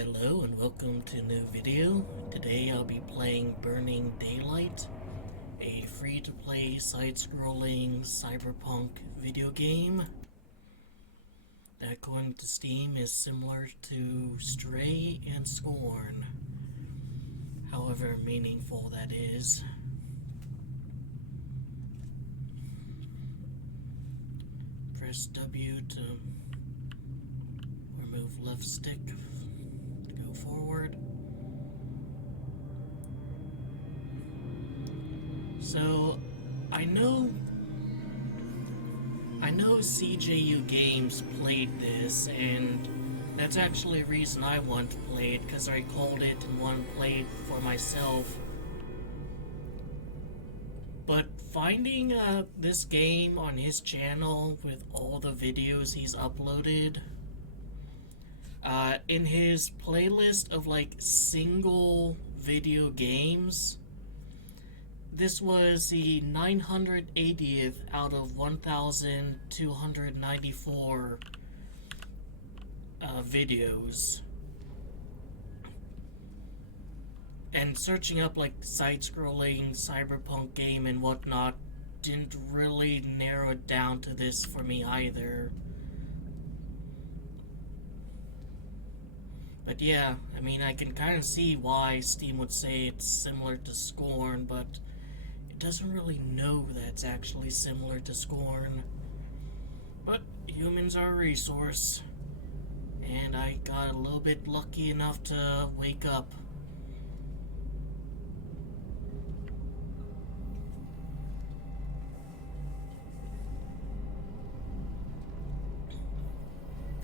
Hello and welcome to a new video. Today I'll be playing Burning Daylight, a free-to-play side-scrolling cyberpunk video game that, according to Steam, is similar to Stray and Scorn. However meaningful that is. Press W to remove left stick. Go forward. So, I know CJU Games played this, and that's actually a reason I want to play it, because I called it and want to play it for myself. But finding this game on his channel with all the videos he's uploaded, in his playlist of like single video games, this was the 980th out of 1,294 videos. And searching up like side-scrolling cyberpunk game and whatnot didn't really narrow it down to this for me either. But yeah, I mean, I can kind of see why Steam would say it's similar to Scorn, but it doesn't really know that's actually similar to Scorn. But humans are a resource, and I got a little bit lucky enough to wake up.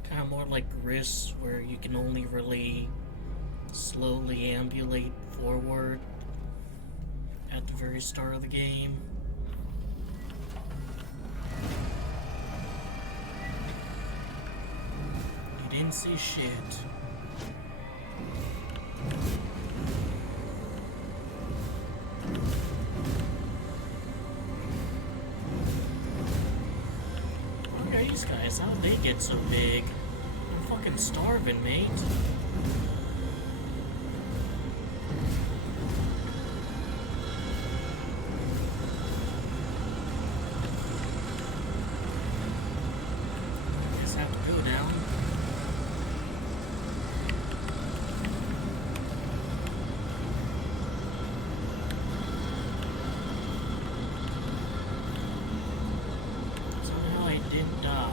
Kind of more like Risk, where you can only really slowly ambulate forward at the very start of the game. You didn't see shit. Look at these guys, how did they get so big? I'm fucking starving, mate. Guess I have to go down. Somehow I didn't die.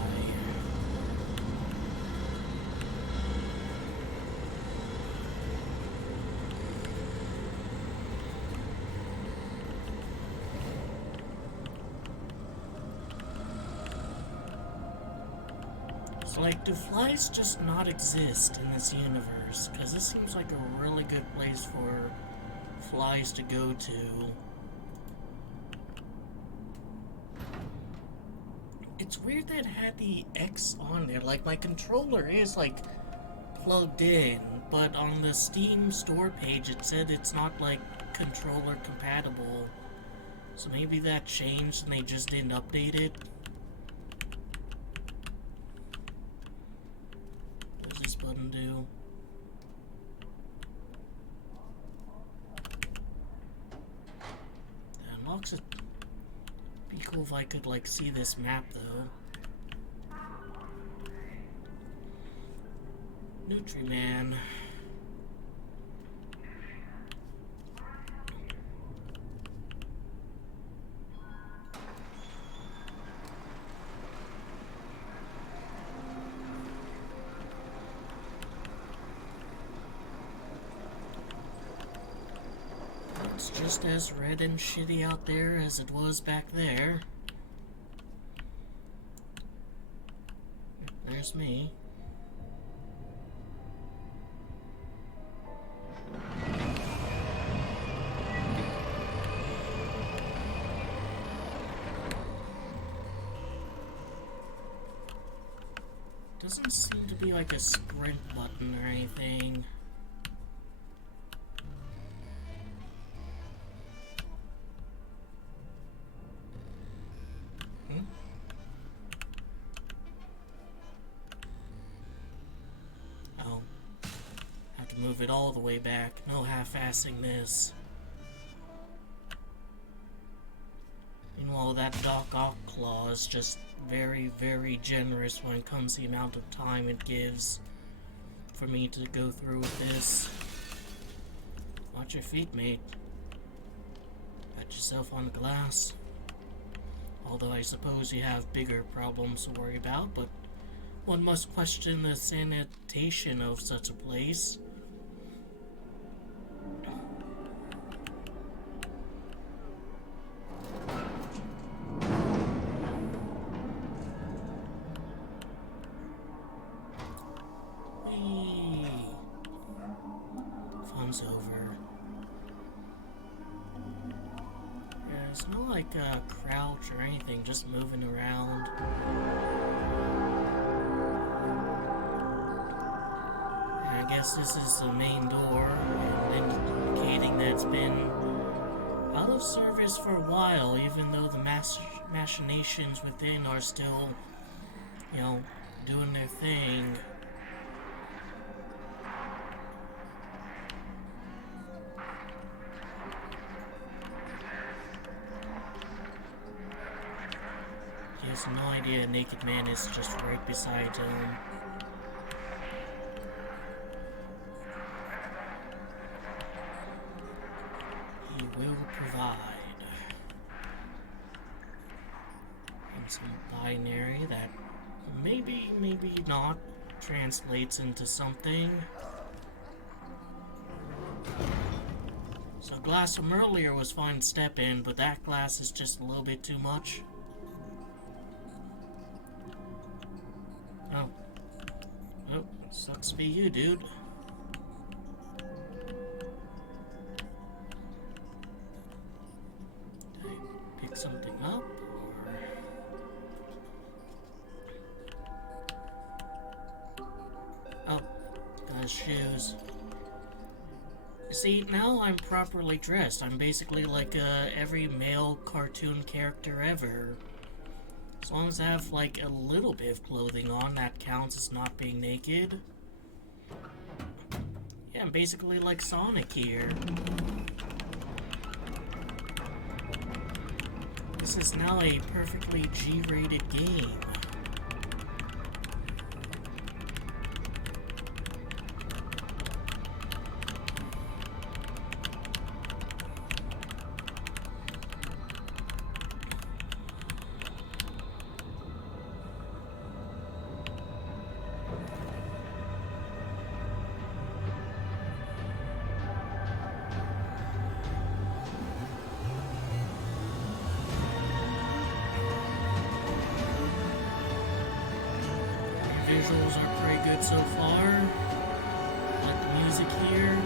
So, like, do flies just not exist in this universe? Because this seems like a really good place for flies to go to. It's weird that it had the X on there. Like, my controller is, like, plugged in, but on the Steam store page it said it's not, like, controller compatible. So maybe that changed and they just didn't update it. What does this button do? That unlocks it. Be cool if I could, like, see this map, though. Nutriman. It's just as red and shitty out there as it was back there. There's me. Doesn't seem to be like a sprint button or anything. to move it all the way back. No half-assing this. Meanwhile, that Doc Ock Claw is just very, very generous when it comes to the amount of time it gives for me to go through with this. Watch your feet, mate. Pat yourself on the glass. Although I suppose you have bigger problems to worry about, but one must question the sanitation of such a place. Fun's over. Yeah, it's not like a crouch or anything, just moving around. And I guess this is the main door, indicating that it's been out of service for a while, even though the machinations within are still, you know, doing their thing. He has no idea a naked man is just right beside him. He will provide. And some binary that maybe not translates into something. So glass from earlier was fine to step in, but that glass is just a little bit too much. Oh. Oh, sucks to be you, dude. Did I pick something up? Or... Oh, got his shoes. See, now I'm properly dressed. I'm basically like every male cartoon character ever. As long as I have like a little bit of clothing on, that counts as not being naked. Yeah, I'm basically like Sonic here. This is now a perfectly G-rated game. Visuals are pretty good so far. I like the music here.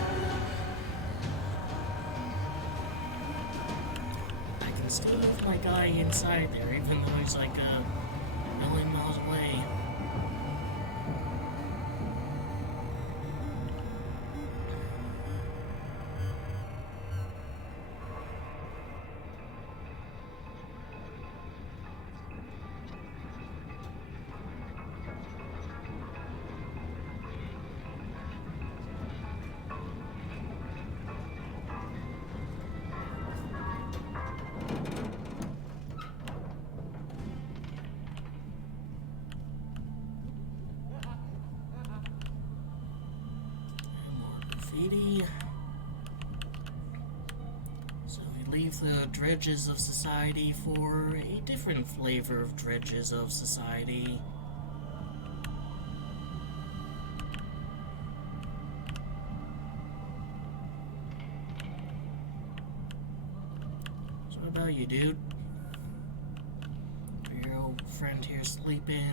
I can still move my guy inside there, even though he's like a million miles away. So we leave the dredges of society for a different flavor of dredges of society. So what about you, dude? Your old friend here sleeping.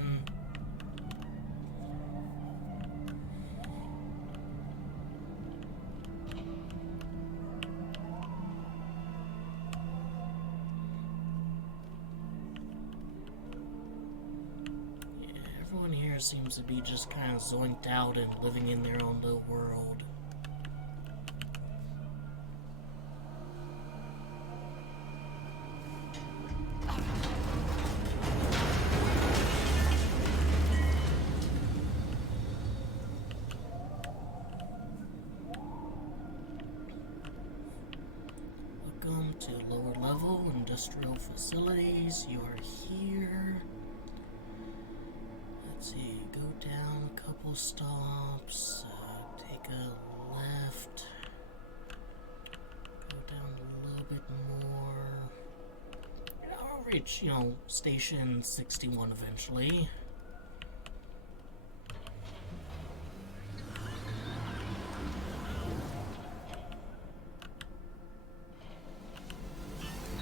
Everyone here seems to be just kind of zoinked out and living in their own little world. to lower level, industrial facilities. You are here. Let's see, go down a couple stops, take a left, go down a little bit more. I'll reach, station 61 eventually.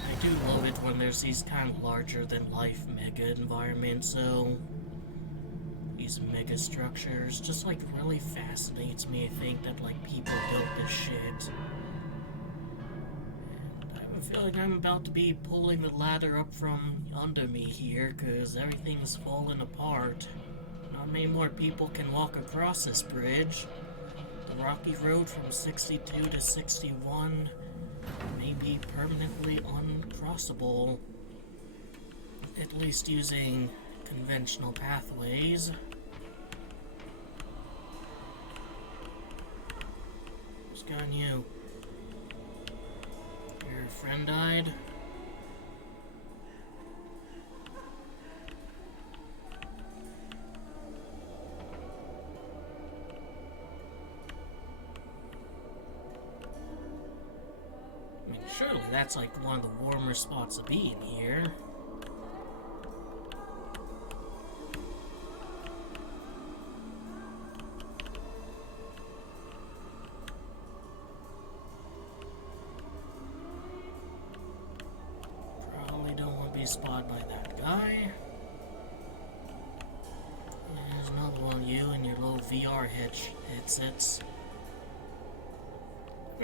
I do love it when there's these kind of larger than life mega environments, so these mega structures just like really fascinates me. I think that like people built this shit. And I have a feeling I'm about to be pulling the ladder up from under me here, because everything's falling apart. Not many more people can walk across this bridge. The rocky road from 62 to 61 may be permanently uncrossable, at least using conventional pathways. What's got you? Your friend died? Surely that's like one of the warmer spots to be in here. Probably don't want to be spotted by that guy. There's another one of you and your little VR headsets.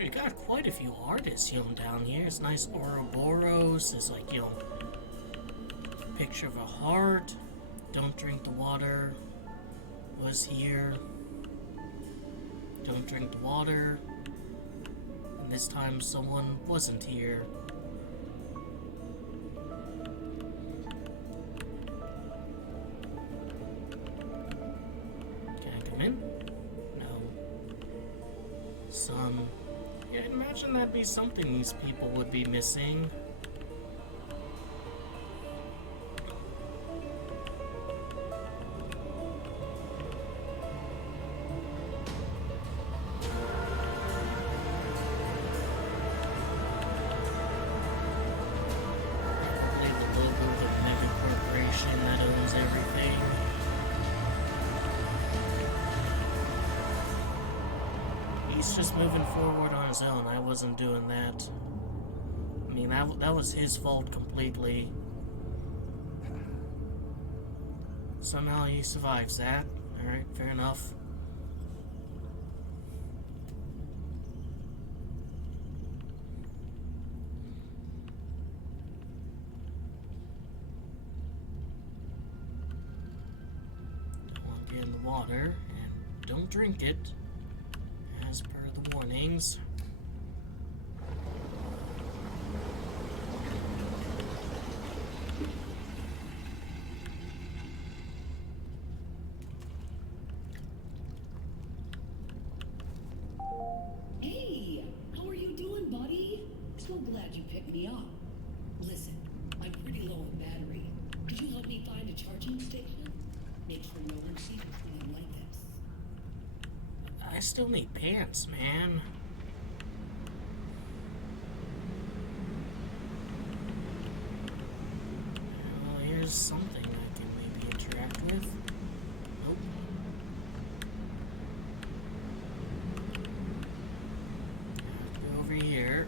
You got quite a few artists, down here. It's nice Ouroboros. There's like, picture of a heart. Don't drink the water. Was here. Don't drink the water. And this time someone wasn't here. Can I come in? No. Some. Yeah, I'd imagine that'd be something these people would be missing. Probably the logo of a mega corporation that owns everything. He's just moving forward on his own. I wasn't doing that. I mean, that was his fault completely. Somehow he survives that. Alright, fair enough. Don't want to get in the water, and don't drink it, as per the warnings. Hey, how are you doing, buddy? So glad you picked me up. Listen, I'm pretty low on battery. Could you help me find a charging station? Make sure no one sees anything like this. I still need pants, man. Well, here's something I can maybe interact with. Nope. Go over here.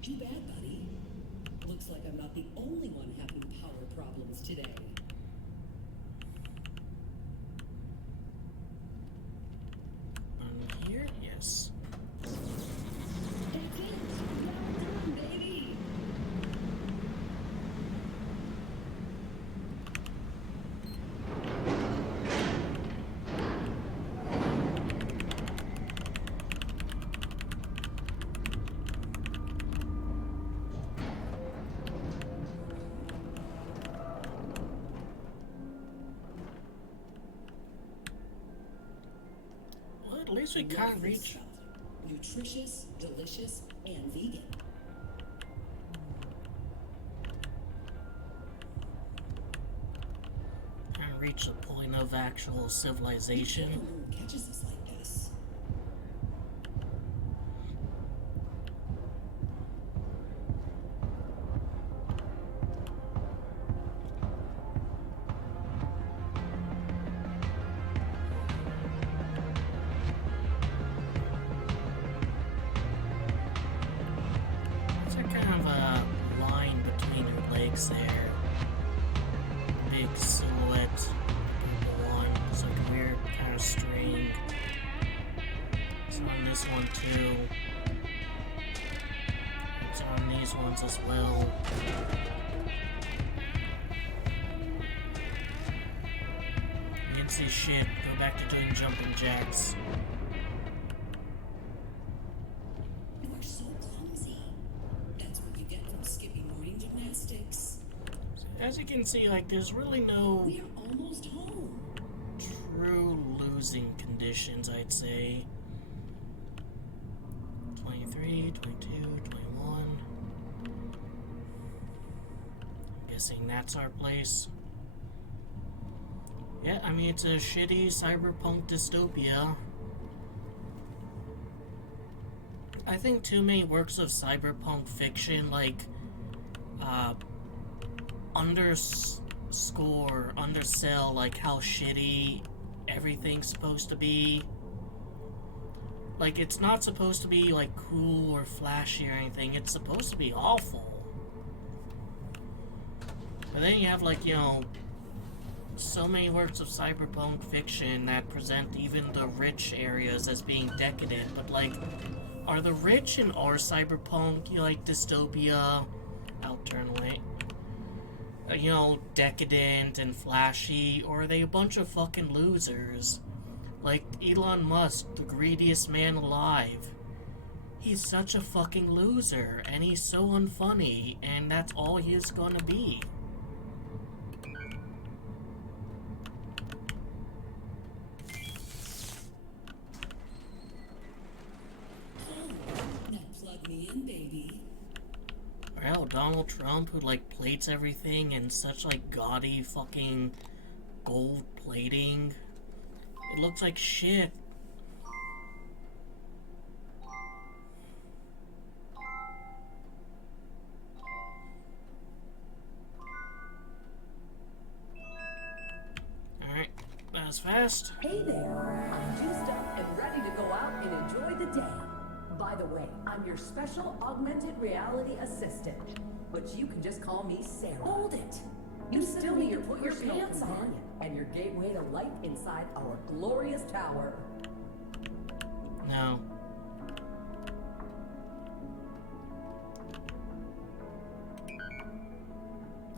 Too bad, buddy. Looks like I'm not the only one having power problems today. Here? Yes. That's it. Well done, baby. At least we can't Lovely reach. stuff. Nutritious, delicious, and vegan. Can't reach the point of actual civilization. Who catches us like this? It's a kind of a line between your legs there. Big silhouette. Purple one. It's like a weird kind of string. It's on this one too. It's on these ones as well. You didn't see shit. Go back to doing jumping jacks. You are so clumsy. That's what you get from skipping morning gymnastics. As you can see, like, there's really no We are almost home. true losing conditions, I'd say. 23, 22, 21. I'm guessing that's our place. Yeah, I mean, it's a shitty cyberpunk dystopia. I think too many works of cyberpunk fiction, like, undersell, like, how shitty everything's supposed to be. Like, it's not supposed to be, like, cool or flashy or anything. It's supposed to be awful. But then you have, like, you know, so many works of cyberpunk fiction that present even the rich areas as being decadent. But, like, are the rich in our cyberpunk, you know, like, dystopia, I'll turn away, you know, decadent and flashy, or are they a bunch of fucking losers? Like Elon Musk, the greediest man alive. He's such a fucking loser, and he's so unfunny, and that's all he's gonna be. Now plug me in, baby. Well, Donald Trump, who, like, plates everything in such, like, gaudy fucking gold plating. It looks like shit. Alright, that was fast. Hey there, I'm juiced up and ready to go out and enjoy the day. By the way, I'm your special augmented reality assistant, but you can just call me Sarah. Hold it! You still need to put your pants on and your gateway to light inside our glorious tower. No.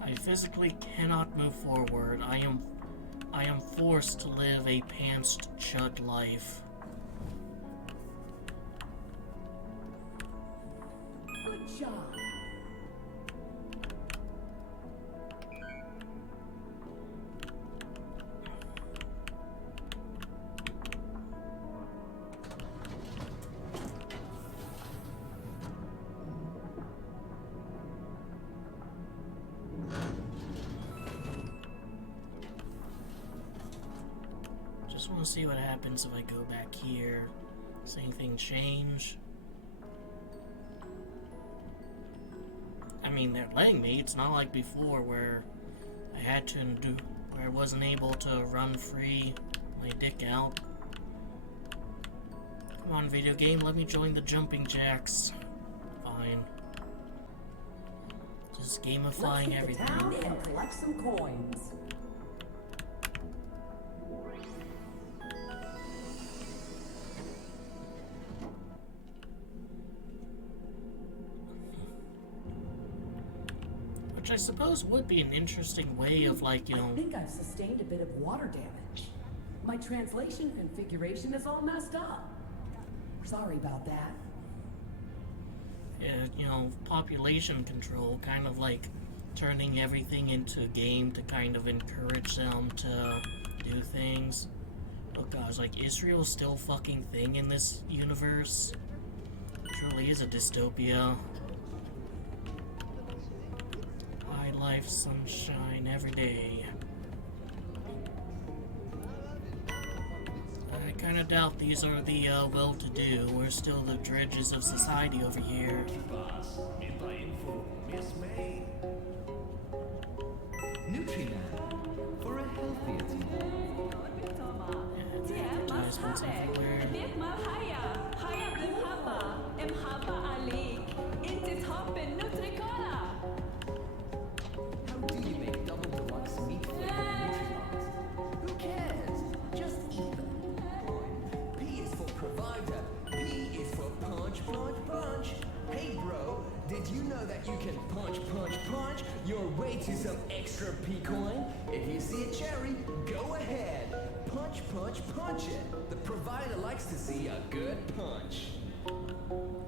I physically cannot move forward. I am forced to live a pantsed chud life. Good job. Just want to see what happens if I go back here. Does anything change? I mean, they're letting me. It's not like before where I had to do, where I wasn't able to run free, my dick out. Come on, video game, let me join the jumping jacks. Fine. Just gamifying Let's hit the town everything. and collect some coins. Which I suppose would be an interesting way of, like, you I know, think I've sustained a bit of water damage. My translation configuration is all messed up. Sorry about that. you know, population control, kind of like turning everything into a game to kind of encourage them to do things. Oh gosh, like, Israel's still a fucking thing in this universe. It truly is a dystopia. High life, sunshine, every day. I kinda doubt these are the, well-to-do. We're still the dredges of society over here. Nutriment for a healthier tomorrow. Advertisements everywhere. How do you make double deluxe meat flavored Nutrimars? Who cares? Just eat them. P is for provider. P is for punch, punch, punch. Hey bro, did you know that you can punch, punch, punch your way to some extra P coin? If you see a cherry, go ahead. Punch, punch, punch it. The provider likes to see a good punch.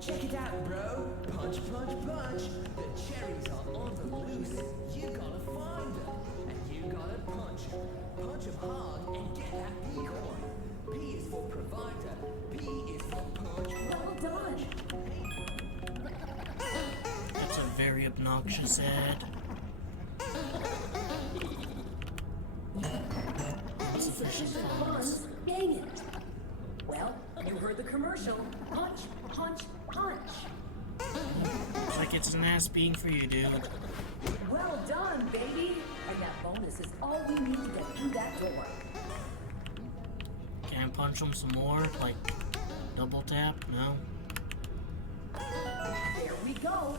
Check it out, bro. Punch, punch, punch. The cherries are on the loose. You gotta find them. And you gotta punch them. Punch them hard and get that P coin. P is for provider. P is for punch. Well done. That's a very obnoxious ad. Insufficient funds. Dang it. Well, you heard the commercial. Punch, punch, punch. Looks like it's an ass being for you, dude. Well done, baby. And that bonus is all we need to get through that door. Can I punch him some more? Like, double tap? No? There we go.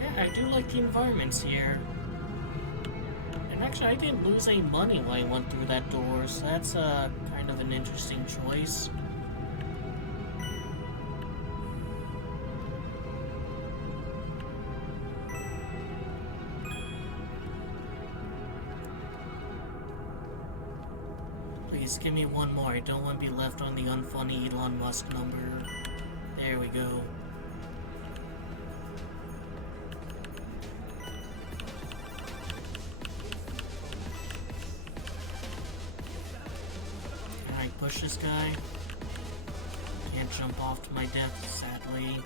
Yeah, I do like the environments here. And actually, I didn't lose any money when I went through that door, so that's kind of an interesting choice. Please give me one more. I don't want to be left on the unfunny Elon Musk number. There we go. Can I push this guy? Can't jump off to my death, sadly.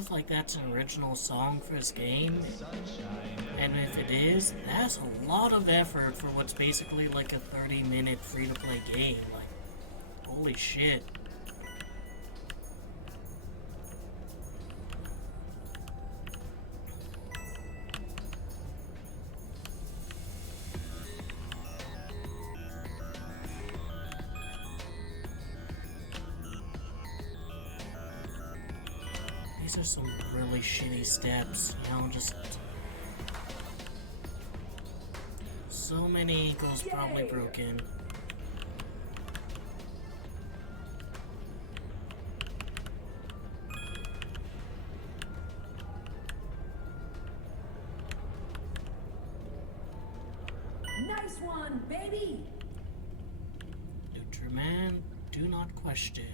if like that's an original song for this game. And if it is, that's a lot of effort for what's basically like a 30-minute free-to-play game. Like, holy shit. These are some really shitty steps, you know, just... So many eagles probably broken. Nice one, baby! Nutriman, do not question.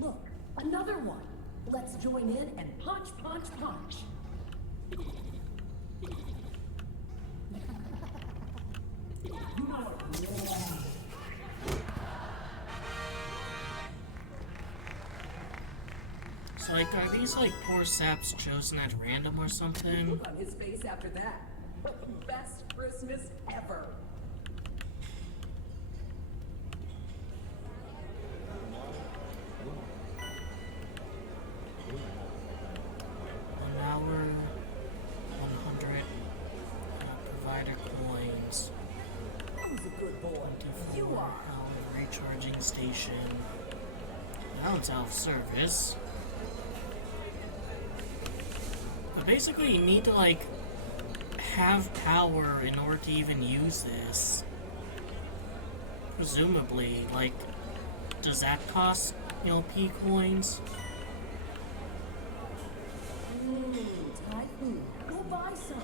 Look, another one. Let's join in and punch, punch, punch. So, like, are these, like, poor saps chosen at random or something? Look on his face after that. Best Christmas ever. Hour, 100 provider coins. Who's a good boy? 24 You are. hour recharging station. Now it's out of service. But basically, you need to like have power in order to even use this. Presumably, like, does that cost, you know, P coins? Typhoon. Go buy some.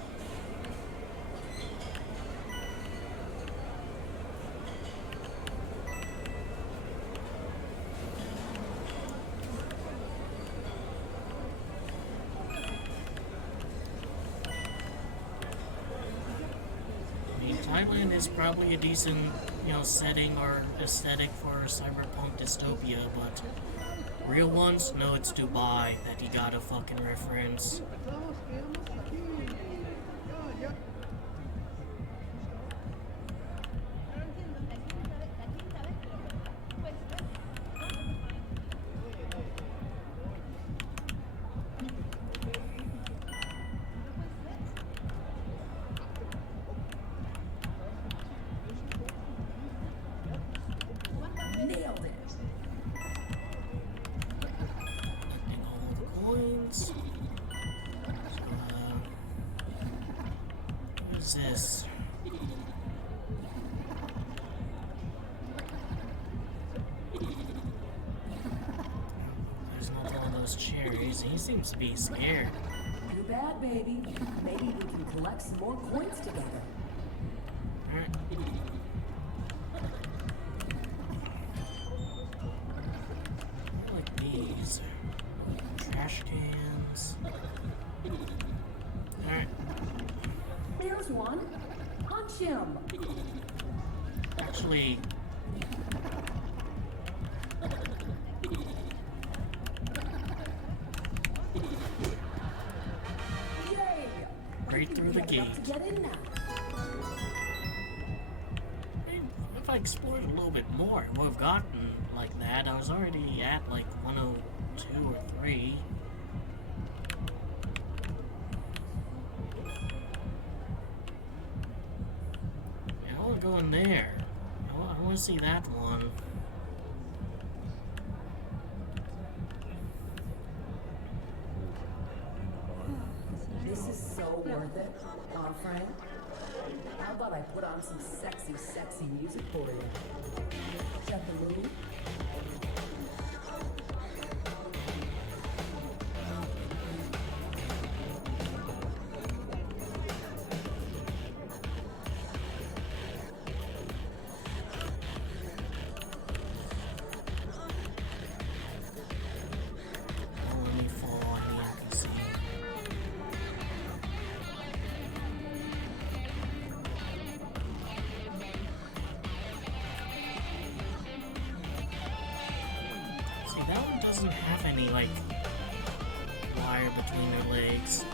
I mean, Thailand is probably a decent, you know, setting or aesthetic for cyberpunk dystopia, but real ones, no, it's Dubai that you gotta fucking reference. Nailed it. And all the coins. What is this? There's another one of those cherries. He seems to be scared. Too bad, baby. Maybe we can collect some more coins together. Alright. Like these. Trash cans. Alright. There's one. Punch him. Actually, Yay! right through the Get gate. enough to get in now. If I explored a little bit more, I would have gotten like that. I was already at like 102 or 3. Yeah, I want to go in there. I want to see that one. This is so worth it, huh, Frank? How about I put on some sexy, sexy music for you? Set the mood. Don't let me fall on the NPC. wire between their legs.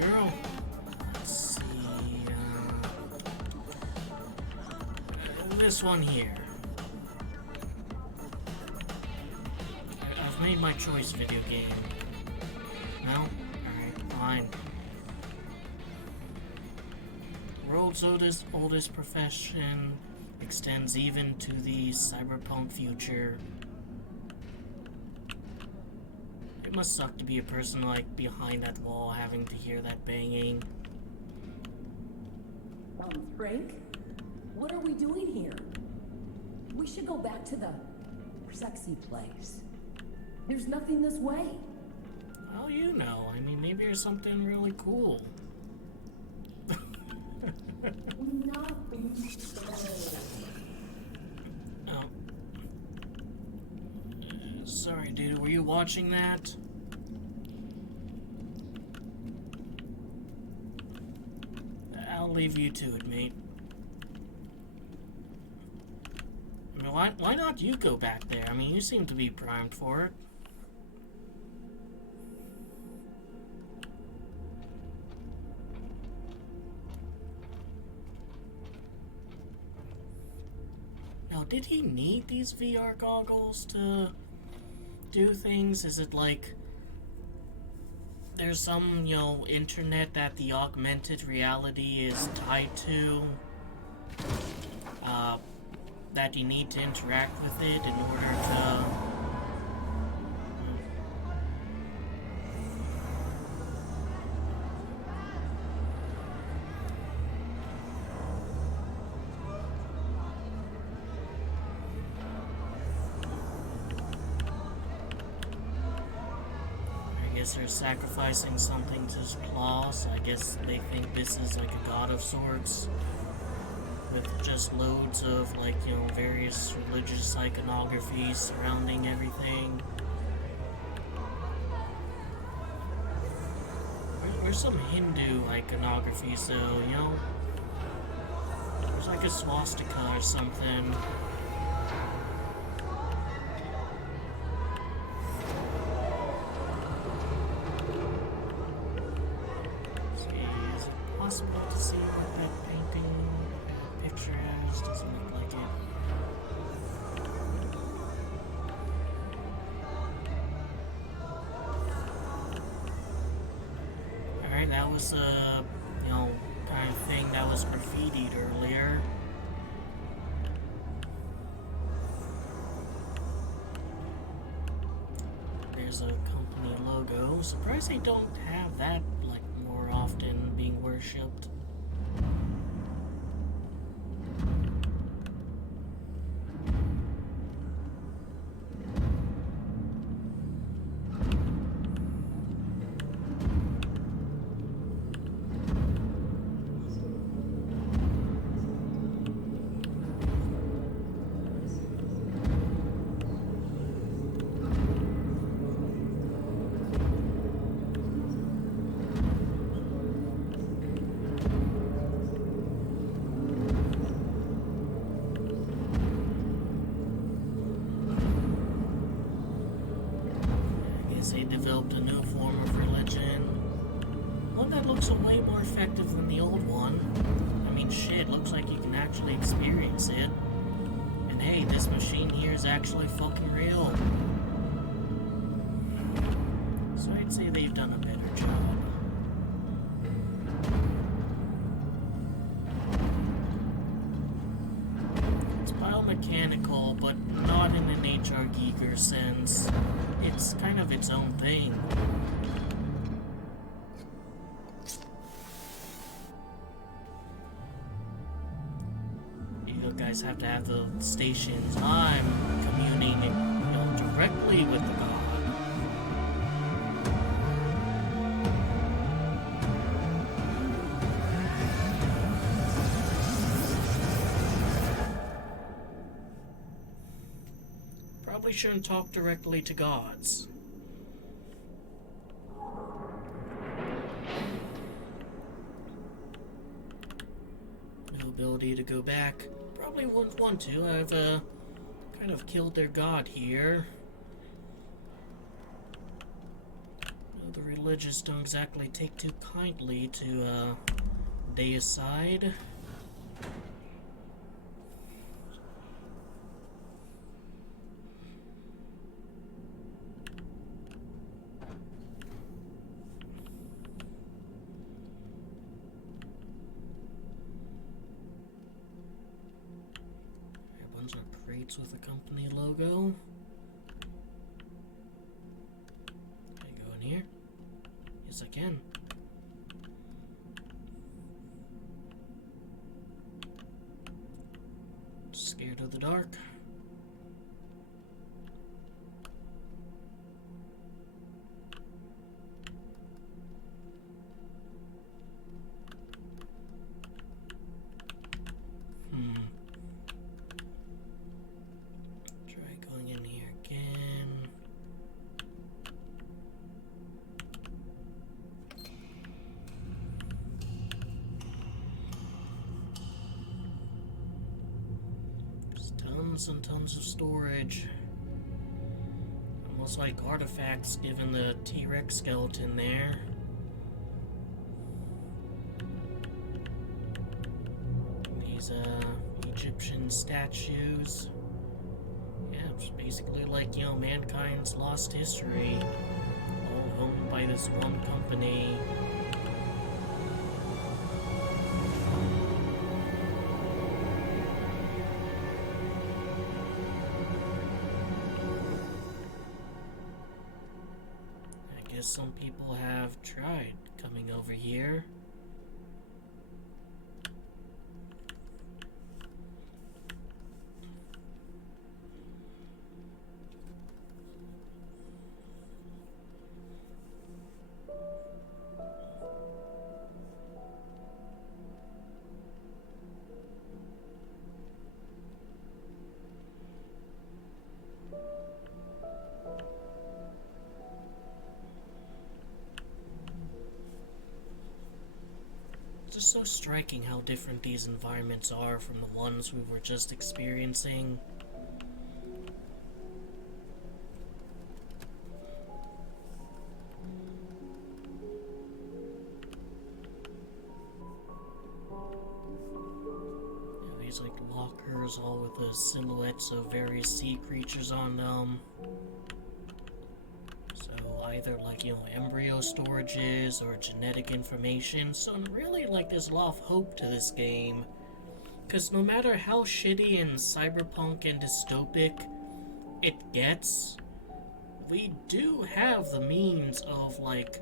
Girl, let's see, this one here. I've made my choice, video game. No? Alright, fine. World's oldest profession extends even to the cyberpunk future. It must suck to be a person like behind that wall having to hear that banging. Frank? What are we doing here? We should go back to the sexy place. There's nothing this way. Well, you know, I mean, maybe there's something really cool. Oh. Sorry, dude, were you watching that? I'll leave you to it, mate. I mean, why not you go back there? I mean, you seem to be primed for it. Now, did he need these VR goggles to do things? Is it like there's some, you know, internet that the augmented reality is tied to, that you need to interact with it in order to... I guess they're sacrificing something to his claws. I guess they think this is like a god of sorts, with just loads of, like, you know, various religious iconography surrounding everything. There's some Hindu iconography, so, you know, there's like a swastika or something. Possible to see what that painting, picture has. Doesn't look like it. Alright, that was a, you know, kind of thing that was graffitied earlier. There's a company logo. Surprised they don't have that, like, more often being worshipped. They developed a new form of religion. One that looks way more effective than the old one. I mean, shit, looks like you can actually experience it. And hey, this machine here is actually fucking real. So I'd say they've done a better job. It's biomechanical, but not in an HR Giger sense. It's kind of its own thing. You guys have to have the stations. I'm communing, you know, directly with the god. Probably shouldn't talk directly to gods. No ability to go back. Probably wouldn't want to. I've kind of killed their god here. No, the religious don't exactly take too kindly to deicide. Crates with a company logo. Can I go in here? Yes, I can. Scared of the dark. Tons and tons of storage. Almost like artifacts given the T-Rex skeleton there. These Egyptian statues. Yeah, it's basically like, you know, mankind's lost history. All owned by this one company. Some people have tried coming over here. It's just so striking how different these environments are from the ones we were just experiencing. Yeah, these like lockers all with the silhouettes of various sea creatures on them. Either like, you know, embryo storages or genetic information. So really, like, there's a lot of hope to this game, because no matter how shitty and cyberpunk and dystopic it gets, we do have the means of like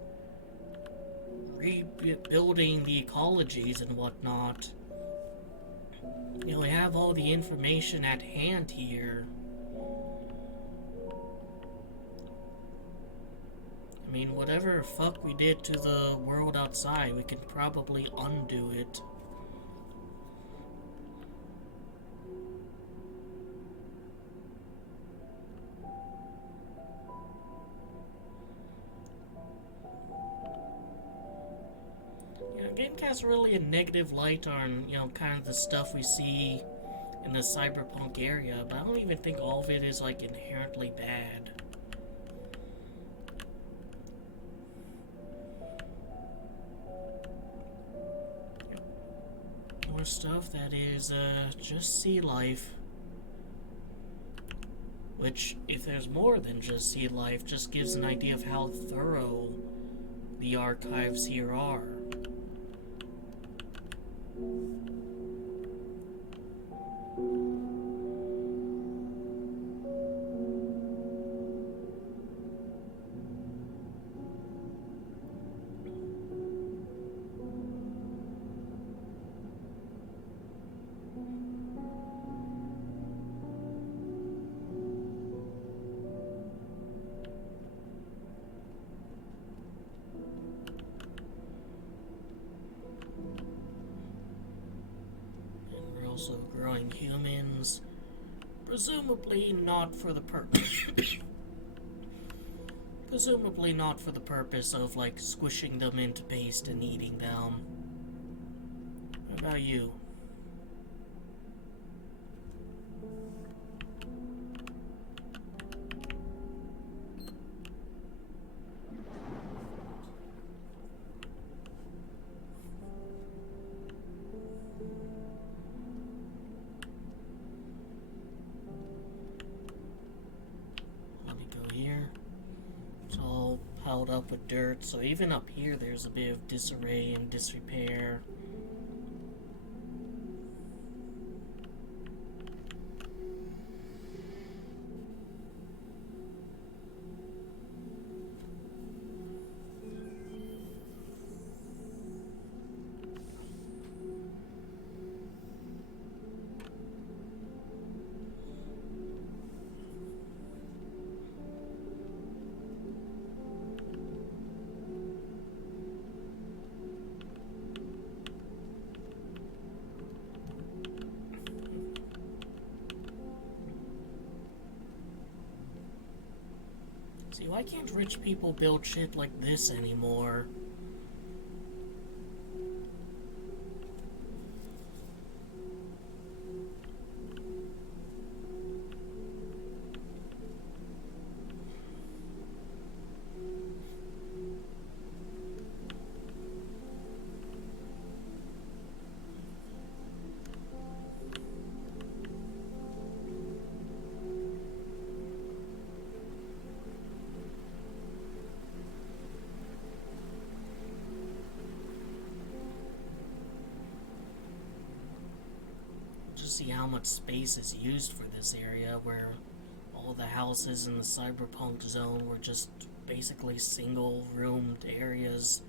rebuilding the ecologies and whatnot. You know, we have all the information at hand here. I mean, whatever fuck we did to the world outside, we can probably undo it. You know, the game casts really a negative light on, you know, kind of the stuff we see in the cyberpunk area, but I don't even think all of it is, like, inherently bad. More stuff that is just sea life, which, if there's more than just sea life, just gives an idea of how thorough the archives here are. Also growing humans, Presumably not for the presumably not for the purpose of, like, squishing them into paste and eating them. What about you? Let me go here. It's all piled up with dirt, so even up here there's a bit of disarray and disrepair. See, why can't rich people build shit like this anymore? Just see how much space is used for this area, where all the houses in the cyberpunk zone were just basically single-roomed areas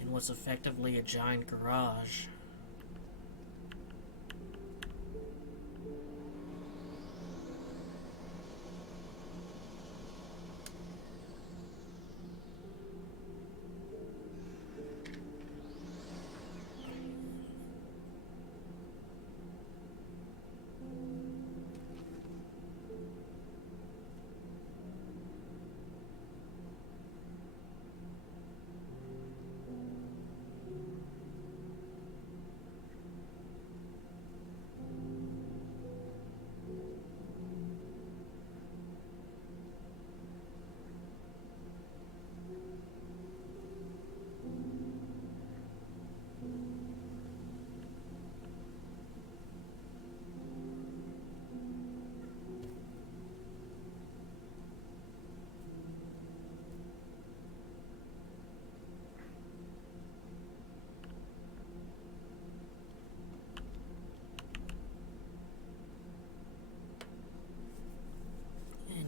in what's effectively a giant garage.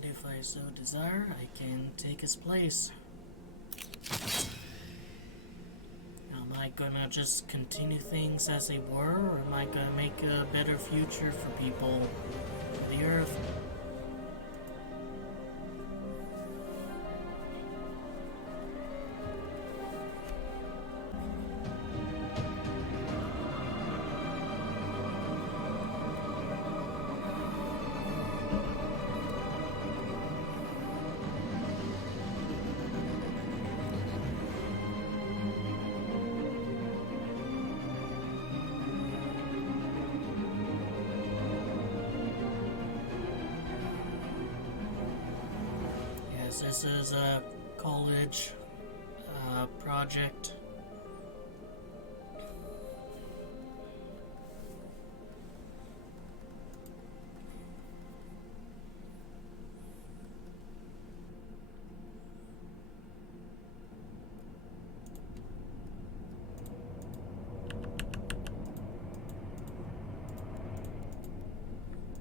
If I so desire, I can take his place. Am I gonna just continue things as they were, or am I gonna make a better future for people of the Earth? This is a college project.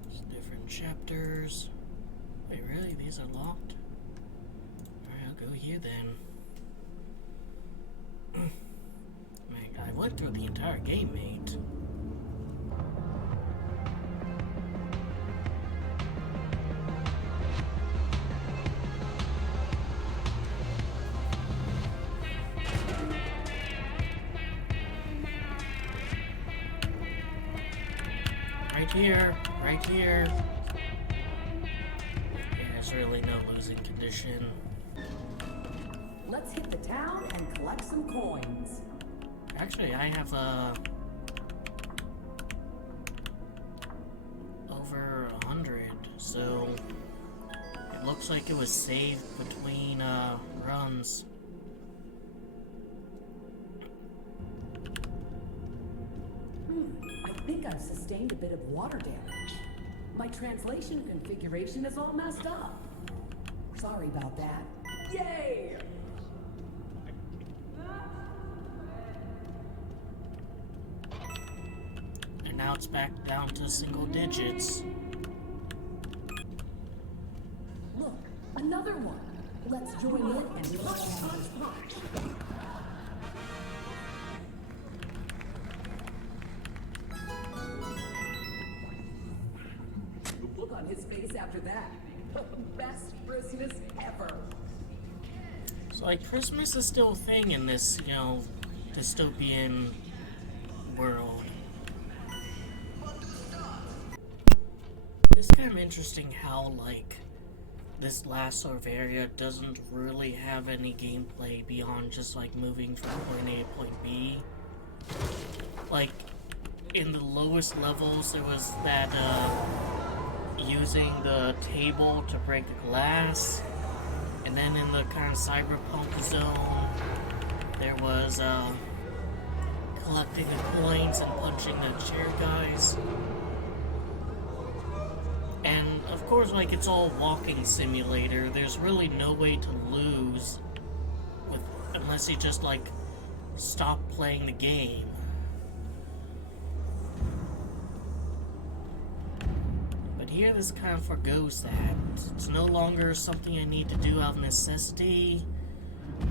There's different chapters. Wait, really? These are locked? Go here then. Man, I went through the entire game, mate. Right here, right here. there's really no losing condition. Let's hit the town and collect some coins. Actually, I have over 100, so it looks like it was saved between runs. I think I've sustained a bit of water damage. My translation configuration is all messed up. Sorry about that. Yay! And now it's back down to single digits. Look, another one. Let's join in and punch. The look on his face after that. Best Christmas ever. So, like, Christmas is still a thing in this, you know, dystopian world. It's kind of interesting how, like, this last sort of area doesn't really have any gameplay beyond just, like, moving from point A to point B. Like, in the lowest levels, there was that, using the table to break the glass. And then in the kind of cyberpunk zone, there was, collecting the coins and punching the chair guys. And, of course, like, it's all walking simulator. There's really no way to lose unless you just, like, stop playing the game. But here, this kind of forgoes that. It's no longer something I need to do out of necessity,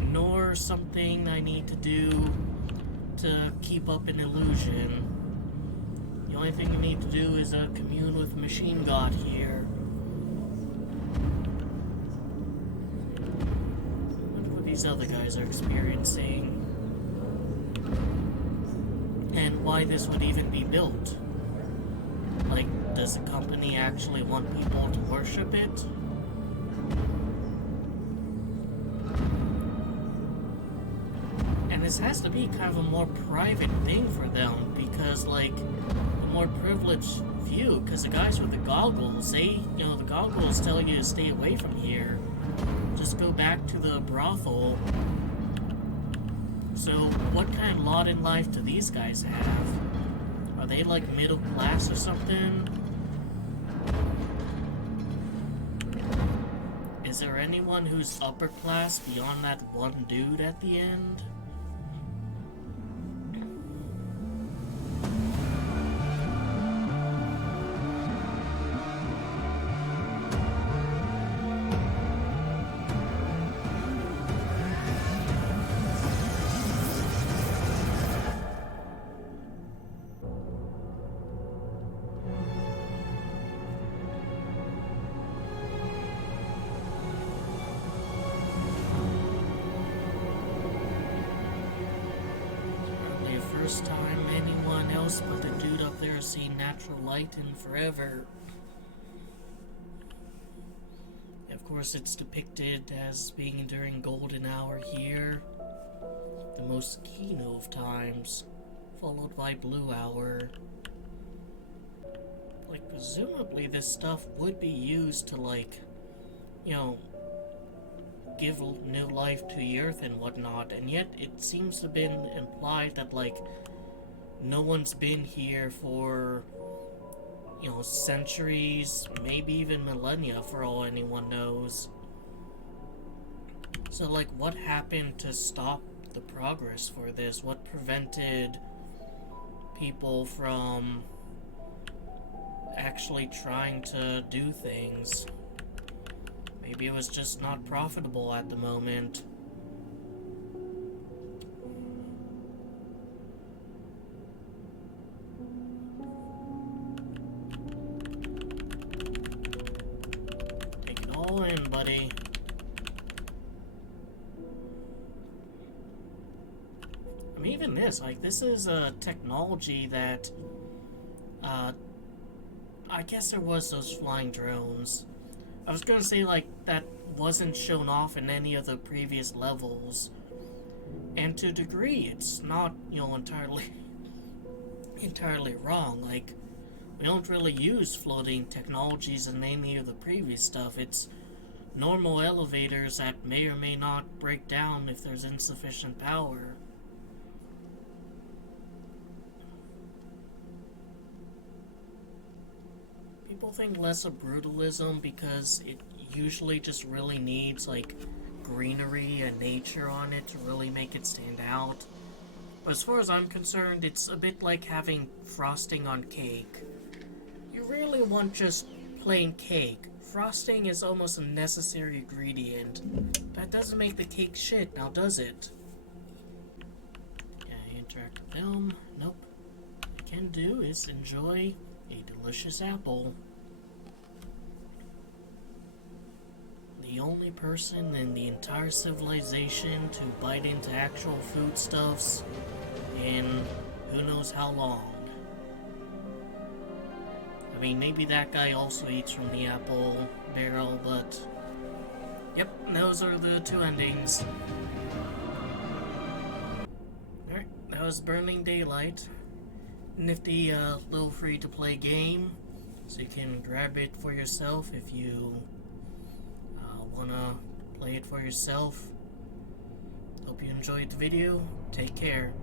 nor something I need to do to keep up an illusion. The only thing you need to do is commune with Machine God here. Wonder what these other guys are experiencing. And why this would even be built. Like, does the company actually want people to worship it? And this has to be kind of a more private thing for them, because, like, a more privileged view, because the guys with the goggles, the goggles tell you to stay away from here. Just go back to the brothel. So, what kind of lot in life do these guys have? Are they, like, middle class or something? Is there anyone who's upper class beyond that one dude at the end? First time anyone else but the dude up there has seen natural light in forever. Of course, it's depicted as being during golden hour here, the most keynote of times, followed by blue hour. Like, presumably this stuff would be used to, like, you know, give new life to the earth and whatnot, and yet it seems to have been implied that, like, no one's been here for, you know, centuries, maybe even millennia, for all anyone knows. So, like, what happened to stop the progress for this? What prevented people from actually trying to do things? Maybe it was just not profitable at the moment. Take it all in, buddy. I mean, even this, like, this is a technology that, I guess there was those flying drones. I was gonna say, like, that wasn't shown off in any of the previous levels. And to a degree, it's not, you know, entirely wrong. Like, we don't really use floating technologies in any of the previous stuff. It's normal elevators that may or may not break down if there's insufficient power. People think less of brutalism because it usually just really needs, like, greenery and nature on it to really make it stand out. But as far as I'm concerned, it's a bit like having frosting on cake. You really want just plain cake. Frosting is almost a necessary ingredient. That doesn't make the cake shit, now does it? Can I interact with them? Nope. What I can do is enjoy a delicious apple. The only person in the entire civilization to bite into actual foodstuffs in who knows how long. I mean, maybe that guy also eats from the apple barrel, but yep, those are the two endings. Alright, that was Burning Daylight. Nifty little free-to-play game, so you can grab it for yourself if you wanna play it for yourself. Hope you enjoyed the video. Take care.